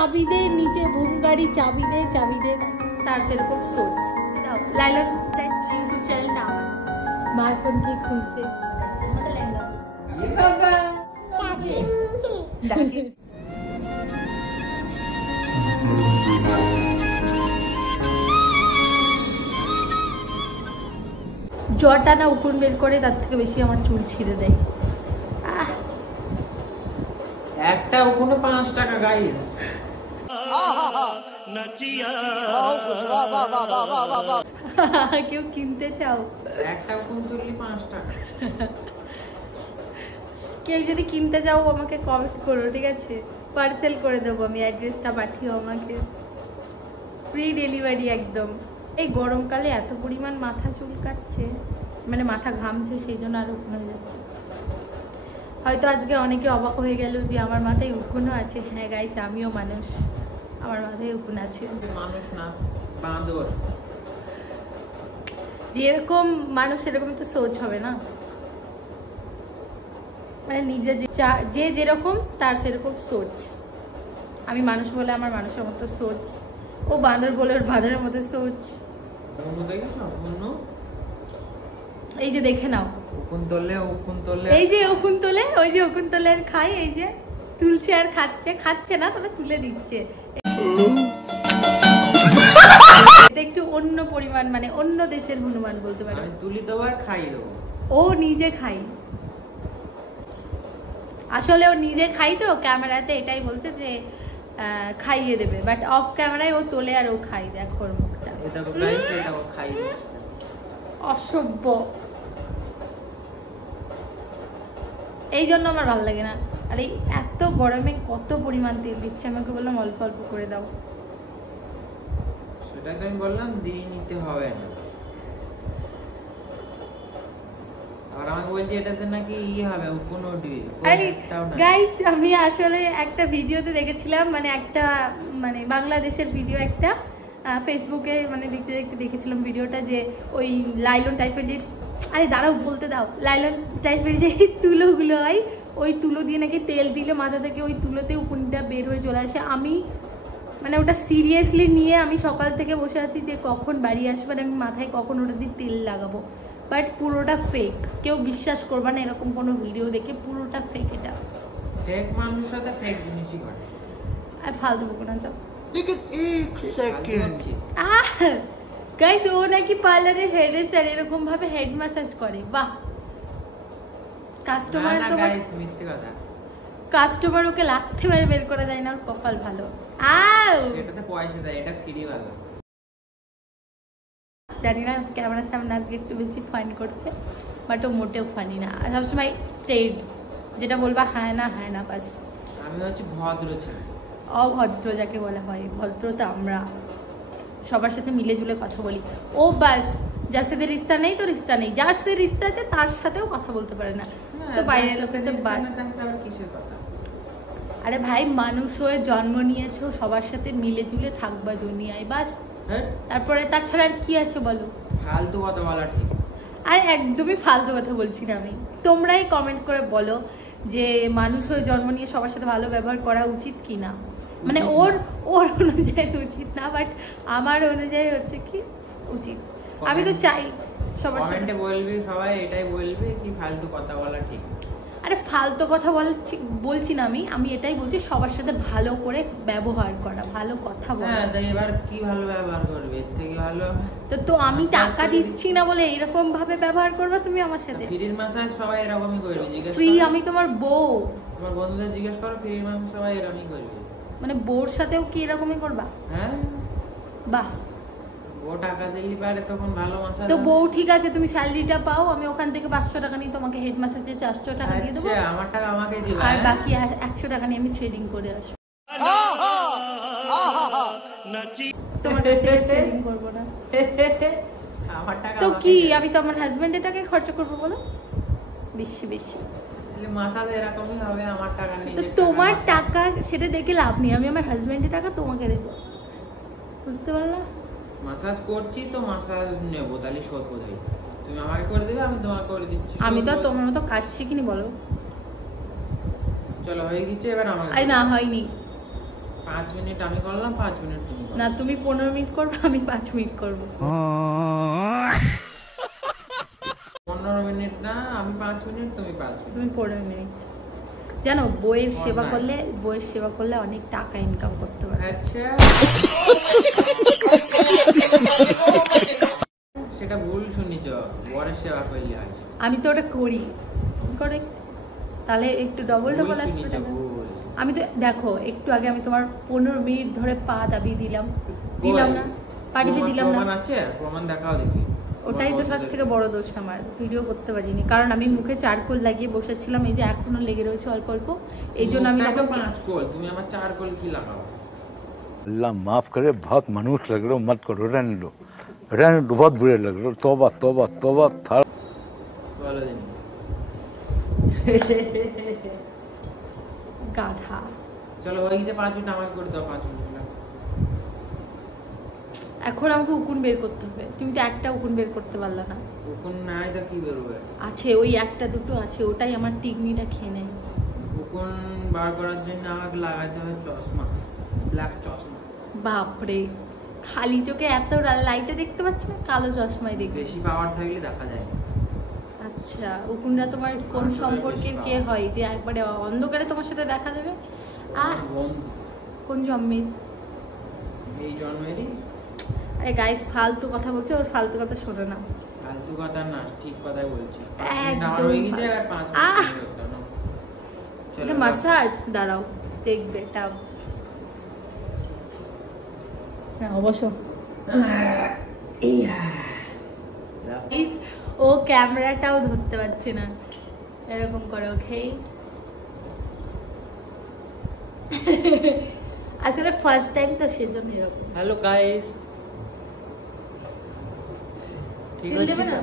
চাবি দে, নিচে ভুঙ্গারি চাবি দে, চাবি দে, তার সেরকম সোচ। দাও লাইলন ইউটিউব চ্যানেলটা আমার, মার ফোন কি খুঁজতে আমাদের লেহেঙ্গা জটা না উকুন বের করে, তার থেকে বেশি আমার চুল ছিঁড়ে দেয়। একটা উকুনে 5 টাকা গাইস। কেউ কিনতে চাও? একটা উকুন তুললি 5 টাকা। কেউ যদি কিনতে চাও আমাকে কমেন্ট করো, ঠিক আছে? পার্সেল করে দেবো আমি, অ্যাড্রেসটা পাঠিও আমাকে, ফ্রি ডেলিভারি একদম। এই গরমকালে এত পরিমাণ মাথা চুল কাটছে, মানে মাথা ঘামছে, সেই জন্য আরো উকুন হয়ে যাচ্ছে। হয়তো আজকে অনেকে অবাক হয়ে গেল যে আমার মাথায় উকুনও আছে। হ্যাঁ গাইস, আমিও মানুষ, আমার মাথায় উকুন আছে। মানুষ না, বাঁদর। যেরকম মানুষ সেরকম তো সোচ হবে না, মানে নিজে যে যেরকম তার সেরকম সোচ। আমি মানুষ বলে আমার মানুষের মতো সোচ, ও বাঁদর বলে ওর বাঁদরের মতো সোচ। এই যে দেখে নাও, উকুন তোলে, উকুন তোলে, এই যে উকুন তোলে, ওই যে উকুন তোলে আর খায়, এই যে তুলছে আর খাচ্ছে, খাচ্ছে না তবে তুলে দিচ্ছে। এটা একটু অন্য পরিমাণ, মানে অন্য দেশের হনুমান বলতে পারো। আমি তুলি দেবো আর খাই দেবো। ও নিজে খাই, আসলে ও নিজে খাই তো, ক্যামেরাতে এটাই বলছে যে খাইয়ে দেবে, বাট অফ ক্যামেরায় ও তোলে আর ও খাই। দেখো ওর মুখটা, অসভ্য। এই জন্য আমার ভালো লাগে না। আর এই এত গরমে কত পরিমাণ তেল দিচ্ছে, আমাকে বললাম অল্প অল্প করে দাও। সেটা তো আমি বললাম দিয়ে নিতে হবে না, আর আমাকে বলছি এটাতে নাকি হবে উকুন উঠবে। গাইস আমি আসলে একটা ভিডিওতে দেখেছিলাম, মানে একটা মানে বাংলাদেশের ভিডিও, একটা ফেসবুকে মানে দেখতে দেখতে দেখেছিলাম ভিডিওটা, যে ওই লাইলন টাইপের যে, আরে দাঁড়াও বলতে দাও, লাইলন টাইপের যে তুলোগুলো হয়, ওই তুলো দিয়ে নাকি তেল দিলে মাথা থেকে ওই তুলোতে উকুনটা বের হয়ে চলে আসে। আমি মানে ওটা সিরিয়াসলি নিয়ে আমি সকাল থেকে বসে আছি যে কখন বাড়ি আসবে, আমি মাথায় কখন ওটা দিয়ে তেল লাগাবো, বাট পুরোটা ফেক। কেউ বিশ্বাস করবে না এরকম কোনো ভিডিও দেখে, পুরোটা ফেক। এটা ফেক মানুষের সাথে ফেক জিনিসই করে। আর ফালতু বকো না তো। लेकिन एक सेकंड গাইস, ও নাকি পার্লারে হেয়ার স্টাইল এরকম ভাবে হেড ম্যাসাজ করে। বাহ, কাস্টমার তো গাইস মিথ্যে কথা, কাস্টমার ওকে লাথি মেরে বের করে দেয় না, ওর কপাল ভালো। এটাতে পয়সা দেয়, এটা ফ্রি ভালো। জানি না ক্যামেরার সামনে আজকে একটু বেশি ফান করছে, বাট ও মোটেও ফানি না। সবসময় স্ট্রেট, যেটা বলবা হ্যাঁ না হ্যাঁ না, বাস। আমি হচ্ছে ভদ্র ছেলে। অভদ্র যাকে বলা হয়, ভদ্র তো আমরা, সবার সাথে মিলে ঝুলে কথা বলি। ও বাস, যার সাথে রিস্তা নেই তো রিস্তা নেই, যার সাথে রিস্তা আছে তার সাথেও কথা বলতে পারে না, তো বাইরের লোকের তো কিসের কথা। আরে ভাই, মানুষ হয়ে জন্ম নিয়েছো, সবার সাথে মিলে ঝুলে থাকবা দুনিয়ায়, বাস। তারপরে তাছাড়া আর কি আছে বলো? ফালতু কথা বলা ঠিক? আর একদমই ফালতু কথা বলছি না আমি। তোমরাই কমেন্ট করে বলো যে মানুষ হয়ে জন্ম নিয়ে সবার সাথে ভালো ব্যবহার করা উচিত কি না, মানে ওর অনুযায়ী উচিত না, বাট আমার অনুযায়ী হচ্ছে কি উচিত। আমি তো চাই সবার সাথে বলবি, সবাই এটাই বলবে কি ফালতু কথা বলা ঠিক। আরে ফালতু কথা বলছি না আমি এটাই বলছি, সবার সাথে ভালো করে ব্যবহার করা, ভালো কথা বলা। হ্যাঁ, তাই এবার কি ভালো ব্যবহার করবে, এর থেকে ভালো তো আমি টাকা দিচ্ছি না বলে এরকম ভাবে ব্যবহার করবে তুমি আমার সাথে? ফ্রির ম্যাসাজ সবাই এরকমই করবে, জিজ্ঞেস ফ্রি? আমি তোমার বউ, তোমার বন্ধুদের জিজ্ঞেস করো, ফ্রির ম্যাসাজ সবাই এরকমই করবে। মানে বউর সাথেও কি এরকমই করবা? হ্যাঁ, বাহ। বউ টাকা দিলি পারে তখন ভালো ম্যাসাজ। তো বউ ঠিক আছে, তুমি স্যালারিটা পাও, আমি ওখান থেকে 500 টাকা নিয়ে তোমাকে হেড ম্যাসাজে 400 টাকা দিয়ে দেবো। আচ্ছা, আমার টাকা আমাকে দিবা, আর বাকি 100 টাকা নিয়ে আমি থ্রেডিং করে আসবো। তোমার কাছ থেকে থ্রেডিং করবো না। আমার টাকা তো কি, আমি তো আমার হাজবেন্ডের টাকায় খরচ করবো বলো, বেশি বেশি মাসাজ এরকমই হবে। আমার টাকা নেই, তো তোমার টাকা সেটা দেখে লাভ নেই, আমি আমার হাজবেন্ডের টাকা তোমাকে দেবো, বুঝতে পারলা? মাসাজ করছি তো মাসাজ নেবো, তাহলে শোধ কোথায়? তুমি আমাকে করে দেবে, আমি তোমাকে করে দিচ্ছি। আমি তো তোমার মতো কাজ শিখিনি বলো। চলো হয়ে গেছে, এবার আমাকে। আই না হয়নি, 5 মিনিট আমি করলাম, 5 মিনিট তুমি করো। না, তুমি 15 মিনিট করবে, আমি 5 মিনিট করবো। 15 মিনিট না, আমি 5 মিনিট, তুমি 5 মিনিট। তুমি 15 মিনিট। জানো বইয়ের সেবা অন্যায়। করলে অনেক টাকা ইনকাম করতে পারে। আচ্ছা, সেটা ভুল শুনিছ, বরের সেবা করলে হয়। আমি তো ওটা করি, কারেক্ট? তাহলে একটু ডবল ভুল আসবে শুনিছ, টাকা। ভুল। আমি তো দেখো একটু আগে আমি তোমার 15 মিনিট ধরে পা দাবি দিলাম না, পাঠিয়ে দিলাম না। প্রমাণ আছে? প্রমাণ দেখাও দেখি। ওটাই তো সব থেকে বড় দোষ আমার, ভিডিও করতে পারিনি কারণ আমি মুখে চারকোল লাগিয়ে বসেছিলাম, এই যে এখনো লেগে রয়েছে অল্প অল্প, এই জন্য আমি মুখটাই তো তখন 5 কোল, তুমি আমার 4 কোল কি লাগাও? अल्लाह माफ करे, बहुत मनुष्य लग रहे हो, मत करो, रहने दो, बहुत बुरे लग रहे हो, तौबा तौबा तौबा था। বলো দিন। গাধা। চলো হয়ে গেছে 5 মিনিট, আমাকে করে দাও 5 মিনিট। এখন আমাকে উকুন বের করতে হবে, তুমি তো একটা উকুন বের করতে পারলা না। উকুন নাই তো কি বেরোবে? আছে ওই একটা দুটো আছে, ওটাই আমার টিকনিটা খেয়ে নেয়। উকুন বার করার জন্য আমাকে লাগাইতে হবে চশমা, ব্ল্যাক চশমা। বাপরে, খালি চোখে এত লাইটে দেখতে পাচ্ছি না, কালো চশমায় দেখবে। বেশি পাওয়ার থাকলে দেখা যায়। আচ্ছা, উকুনরা তোমার কোন আসলে সম্পর্কের বেশি কে হয় যে একবারে অন্ধকারে তোমার সাথে দেখা দেবে? বন্ধু কোন জন্মের? এই জন্মেরই। আরে গাইস, ফালতু কথা বলছে, ওর ফালতু কথা শোনো না। ফালতু কথা না, ঠিক কথাই বলছি। একদম আমার হয়ে গেছে, আর 5 আহ! মিনিট করতে না। এটা মাসাজ, দাঁড়াও দেখবে এটা। না অবশ্য ও ক্যামেরাটাও ধরতে পারছে না, এরকম করে। ওকে, আসলে ফার্স্ট টাইম তো সেজন্য এরকম। হ্যালো গাইস, ঠিক ফেল দেবে আছে না?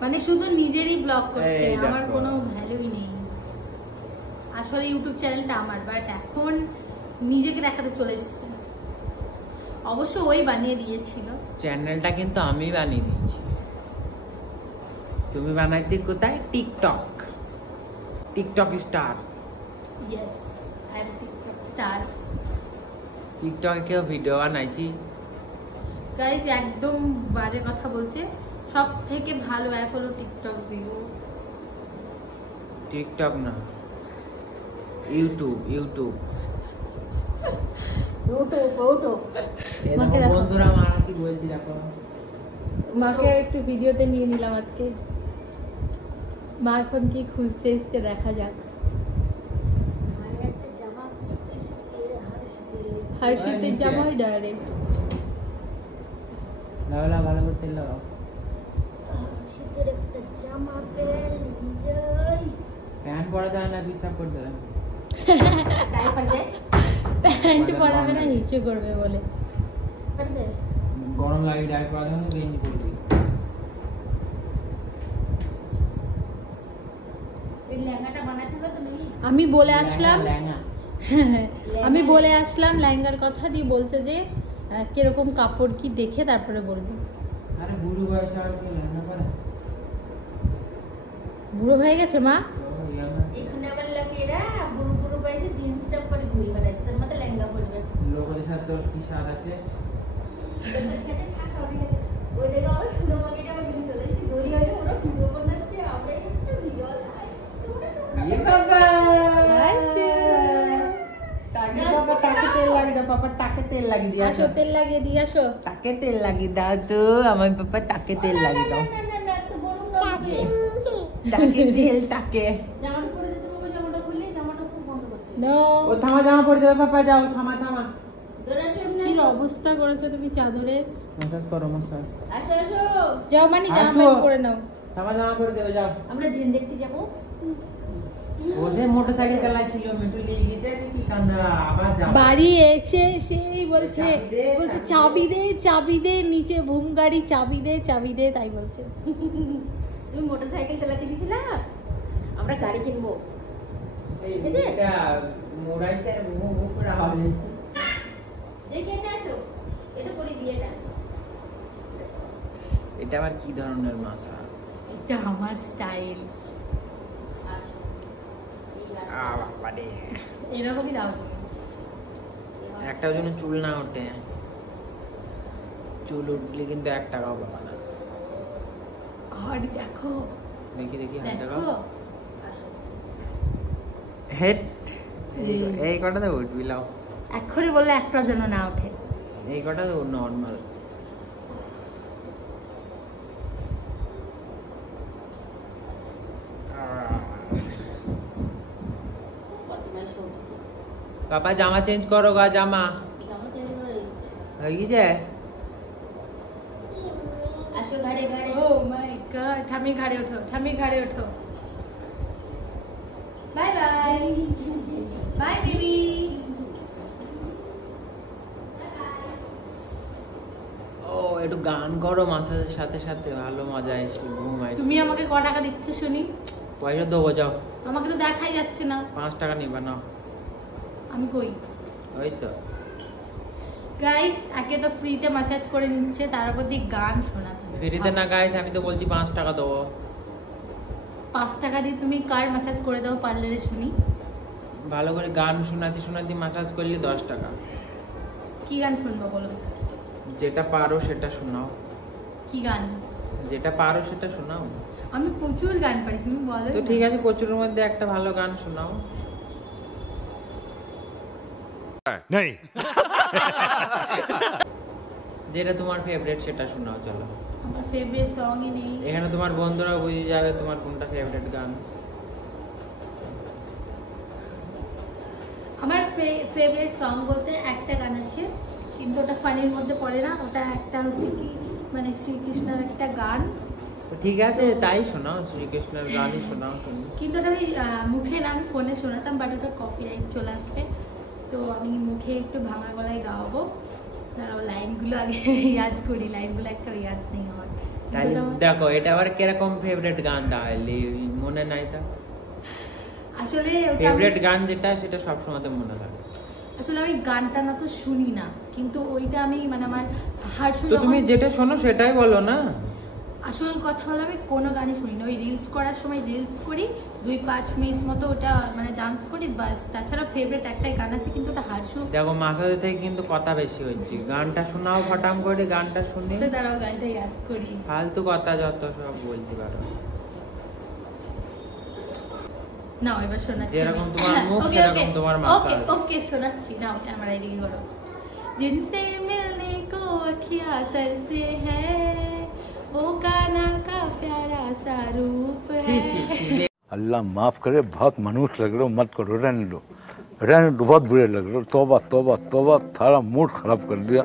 মানে শুধু নিজেরই ব্লগ করছে, এই দেখো। আমার কোনো ভ্যালুই নেই। আসলে ইউটিউব চ্যানেলটা আমার, বাট এখন নিজেকে দেখাতে চলে এসেছে। অবশ্য ওই বানিয়ে দিয়েছিল চ্যানেলটা, কিন্তু আমি বানিয়ে দিয়েছি। তুমি বানাইতে কোথায়? TikTok, TikTok star. Yes, I am TikTok star. টিকটকে কেউ ভিডিও বানাইছি? গাইস একদম বাজে কথা বলছে, সব থেকে ভালো অ্যাপ হলো টিকটক ভিডিও। টিকটক না, ইউটিউব। ইউটিউব। এই মাকে দেখো দেখো। বন্ধুরা, মারা কি বলছি দেখো। মাকে একটু ভিডিওতে নিয়ে নিলাম আজকে। মা এখন কি খুঁজতে এসছে দেখা যাক। হার্ষিতের জামা ওই ডাইরেক্ট। লাগাও, ভালো করে তেল লাগাও। প্যান্ট পরা যায় না, পিসাব করতে হয়। প্যান্ট পরাবে না, হিস্ট্রি করবে বলে। গরম লাগে, ডাইরেক্ট পরা যায় না, গেঞ্জি পরবি। আমি বলে আসলাম, লেহেঙ্গা। আমি বলে আসলাম লেহেঙ্গার কথা, দিয়ে বলছে যে কিরকম কাপড় কি দেখে তারপরে বলবো। আরে বুড়ো বয়সে আর কি লেহেঙ্গা পরে? বুড়ো হয়ে গেছে মা। এখানে আবার লোকেরা বুড়ো বুড়ো বয়সে জিন্স টপ পরে ঘুরে বেড়াচ্ছে, তার মধ্যে লেহেঙ্গা পরবে। লোকের সাথে তোর কি স্বাদ আছে? লোকের সাথে শাখা অনেক আছে। ওই দেখো আবার সুনো মামিটা আবার কিন্তু চলে এসেছে, দড়ি হয়ে ওরা ভিডিও বানাচ্ছে, আমরা একটা ভিডিও ये बाबा আচ্ছা, টাকে বাবা, টাকে তেল লাগি দাও, পাপা টাকে তেল লাগি দিয়া। আসো তেল লাগিয়ে দিয়ে আসো। টাকে তেল লাগি দাও তো, আমার পাপা টাকে তেল লাগি দাও। না না না, তো গরম লাগবে। টাকে তেল, টাকে। জামাটা পরে দিতে বলবো, জামাটা খুললে জামাটা খুব বন্ধ করছে। নো, ও থামা, জামা পরে যাবে পাপা, যাও থামা থামা। ধরে আসো এমনি কি আসো। অবস্থা করেছো তুমি চাদরে। মাসাজ করো, মাসাজ। আসো আসো, যাও মানে জামা আসো। প্যান্ট পরে নাও। থামা, জামা পরে দেবে, যাও। আমরা জেন দেখতে যাবো। ও যে মোটরসাইকেল চালাচ্ছিল, মেট্রো নিয়ে গেছে, কি কান্না, আবার যাও। বাড়ি এসে সেই বলছে, চাবি দে, বলছে চাবি চাবি দে, চাবি দে, নিচে ভুম গাড়ি, চাবি দে, চাবি দে, তাই বলছে। তুমি মোটরসাইকেল চালাতে গেছিলা, আমরা গাড়ি কিনবো। সেই এই যে? এটা মোড়াইতে মুখ করে আওয়াজ হচ্ছে। দেখে এনে আসো, এটা করে দিয়ে এটা। এটা আবার কি ধরনের মাসাজ? এটা আমার স্টাইল। আসো। এরকমই দাও একটাও যেন চুল না ওঠে, চুল উঠলে কিন্তু 1 টাকাও পাবা না। ঘর দেখো দেখি দেখি হাত দেখো দেখাও। হেড এই কটা তো উঠবি, লাও এক্ষুনি বললে একটা যেন না ওঠে। এই কটা তো নর্মাল। পাপা জামা চেঞ্জ করো গা, জামা হয়ে গেছে। আসো ঘাড়ে ঘাড়ে। ও মাই গড, ঠামি ঘাড়ে ওঠো, ঠামি ঘাড়ে ওঠো। Bye bye, bye baby. ও একটু গান করো মাসাজের সাথে সাথে, ভালো মজা আসবে, ঘুম আসবে। তুমি আমাকে ক টাকা দিচ্ছ শুনি? পয়সা দেবো, যাও। আমাকে তো দেখাই যাচ্ছে না। 5 টাকা নিবা, নাও। আমি কই? ওই তো গাইস, একে তো ফ্রিতে ম্যাসাজ করে নিচ্ছে, তার উপর দিয়ে গান শোনাতে। ফ্রিতে না গাইস, আমি তো বলছি 5 টাকা দেবো। 5 টাকা দিয়ে তুমি কার ম্যাসাজ করে দাও পার্লারে শুনি? ভালো করে গান শোনাতে শোনাতে মাসাজ করলে 10 টাকা। কি গান শুনবো বলো? যেটা পারো সেটা শোনাও। কি গান? যেটা পারো সেটা শোনাও। আমি প্রচুর গান পারি, তুমি বলো তো না। ঠিক আছে, প্রচুরের মধ্যে একটা ভালো গান শোনাও। नहीं যেটা তোমার ফেভারিট সেটা শোনাও, চলো। আমার ফেভারিট সংই নেই। এখানে তোমার বন্ধুরা বুঝে যাবে তোমার কোনটা ফেভারিট গান। আমার ফেভারিট সং বলতে একটা গান আছে, কিন্তু ওটা ফানির মধ্যে পড়ে না। ওটা একটা হচ্ছে কি, মানে শ্রীকৃষ্ণের একটা গান। তো ঠিক আছে, তাই শোনাও, শ্রীকৃষ্ণের গানই শোনাও শুনি। কিন্তু ওটা আমি মুখে না, আমি ফোনে শোনাতাম, বাট ওটা কপিরাইট চলে আসবে। তো আমি মুখে একটু ভাঙা গলায় গাওয়াবো। দাঁড়াও, লাইনগুলো আগে ইয়াদ করি, লাইনগুলো একটা ইয়াদ নেই আমার। তাই দেখো, এটা আবার কিরকম ফেভারিট গান তাহলে মনে নাই? তা আসলে ওটা ফেভারিট গান যেটা সেটা সবসময় তো মনে থাকে। আসলে আমি গানটা না তো শুনি না, কিন্তু ওইটা আমি মানে আমার হার্ষু তো তুমি যেটা শোনো সেটাই বলো না। আসল কথা হলো আমি কোনো গানই শুনি না। ওই রিলস করার সময় রিলস করি 2-5 মিনিট মতো, ওটা মানে ডান্স করি বাস। তাছাড়া ফেভারিট একটাই গান আছে, কিন্তু ওটা হার্ষু। দেখো মাসাজ থেকে কিন্তু কথা বেশি হচ্ছে, গানটা শোনাও ফটাম করে, গানটা শুনি। তো দাঁড়াও, গানটা ইয়াদ করি। ফালতু কথা যত সব বলতে পারো। না, এবার শোনাচ্ছি। যেরকম তোমার মুখ সেরকম তোমার মাসাজ। ওকে শোনাচ্ছি, নাও ক্যামেরা এদিকে করো। जिनसे मिलने को अखियाँ तरसे है, वो कान्हा का प्यारा सा रूप ছি है। ছি ছি, अल्लाह माफ करे, बहुत मनुष्य लग रहे हो, मत करो, रहने दो, रहने दो, बहुत बुरे लग रहे हो। तौबा तौबा तौबा, थारा मूड खराब कर दिया।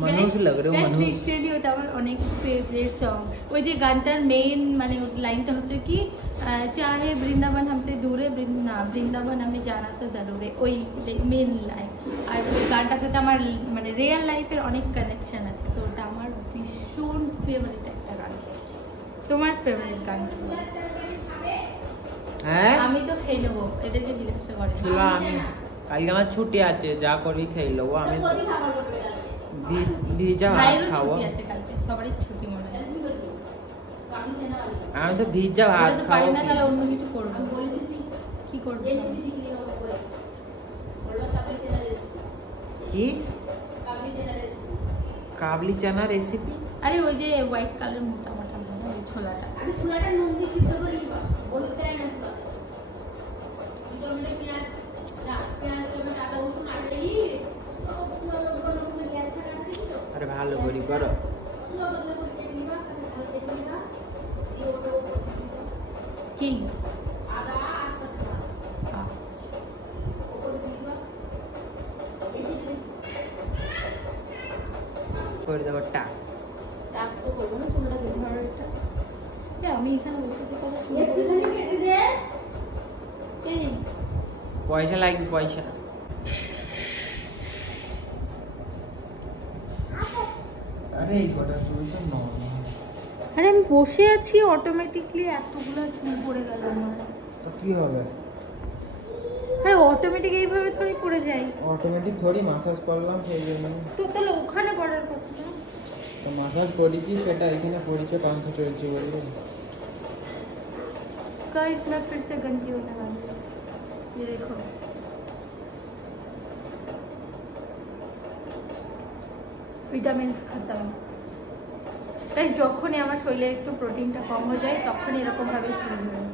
মানুষ লাগ রে, মানুষ। লিটারালি ওটা আমার অনেক ফেভারিট সং। ওই যে গানটার মেইন মানে লাইনটা হচ্ছে কি, চাহে বৃন্দাবন হামসে দূরে, বৃন্দাবন আমি জানা তো জরুরে, ওই মেইন লাইন। আর ওই গানটার সাথে আমার মানে রিয়েল লাইফের অনেক কানেকশন আছে, তো ওটা আমার ভীষণ ফেভারিট একটা গান। তোমার ফেভারিট গান কি? হ্যাঁ আমি তো খেয়ে নেবো, এদেরকে জিজ্ঞাসা করে। ছিল, আমি কালকে আমার ছুটি আছে, যা করবি খেয়ে নেবো। আমি ভিজা ভাত ভাইয়েরও খাবো। ছুটি আছে কালকে, সবারই ছুটি মনে হয়। আমি তো ভিজা ভাত এটা তো পারি খাবো। না, তাহলে অন্য কিছু করবো। কি করবো? কি কাবলি চানা রেসিপি? আরে ওই যে হোয়াইট কালার মোটা মোটা হয় না, ওই ছোলাটা। আগে ছোলাটা নুন দিয়ে সিদ্ধ করে নিবা, হলুদ দেয় না ছোলা। টমেটো, পেঁয়াজ, টমেটো, আদা, রসুন, আর এই পেঁয়াজ ছাড়া দিই তো। আরে ভালো করি করো। কি আদা আর কাঁচা ওপরে দিয়ে দিবা। করে দেবো টাক। টাক তো করবো না, চুলটা বের হওয়ার একটা। আমি এখানে বসেছি কথা শুনে। একটুখানি কেটে দে। এই পয়সা লাগবে, পয়সা। আরে এই কটা চুল তো নরমাল। আরে আমি বসে আছি, অটোমেটিকলি এতগুলো চুল পড়ে গেল আমার। তো কি হবে? আরে অটোমেটিক এইভাবে থোড়ি পড়ে যায়। অটোমেটিক থোড়ি মাসাজ করলাম সেই জন্য। তো তাহলে ওখানে করার কথা না? তো মাসাজ করি কি সেটা এখানে পড়েছে, পাংখা চলছে বলে। गाइस मैं फिर से गंजी होने वाली हूँ, ये देखो। ভিটামিনস খতম। গাইস যখনই আমার শরীরে একটু প্রোটিনটা কম হয়ে যায় তখনই এরকম ভাবে চুল হয়।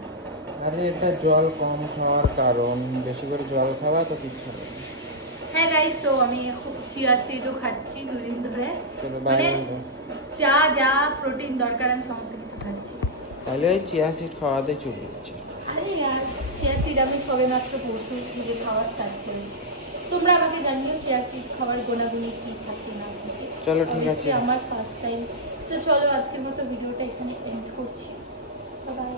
আরে এটা জল কম খাওয়ার কারণ, বেশি করে জল খাওয়া তো কিচ্ছু হবে না। হ্যাঁ গাইস, তো আমি খুব চিয়া সিডও খাচ্ছি 2 দিন ধরে, চলো মানে বাইরে যা যা প্রোটিন দরকার আমি সমস্ত কিছু খাচ্ছি। তাহলে ওই চিয়া সিড খাওয়াতে চলে যাচ্ছে। আরে यार চিয়া সিড আমি সবেমাত্র পরশু থেকে খাওয়া স্টার্ট করেছি। তোমরা আমাকে জানিও চিয়া সিড খাওয়ার গুণাগুণ কি থাকে না থাকে। চলো ঠিক আছে, Obviously আমার ফার্স্ট টাইম। তো চলো আজকের মতো ভিডিওটা এখানে এন্ড করছি। Bye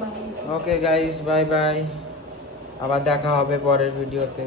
bye. Okay guys, bye bye, আবার দেখা হবে পরের ভিডিওতে।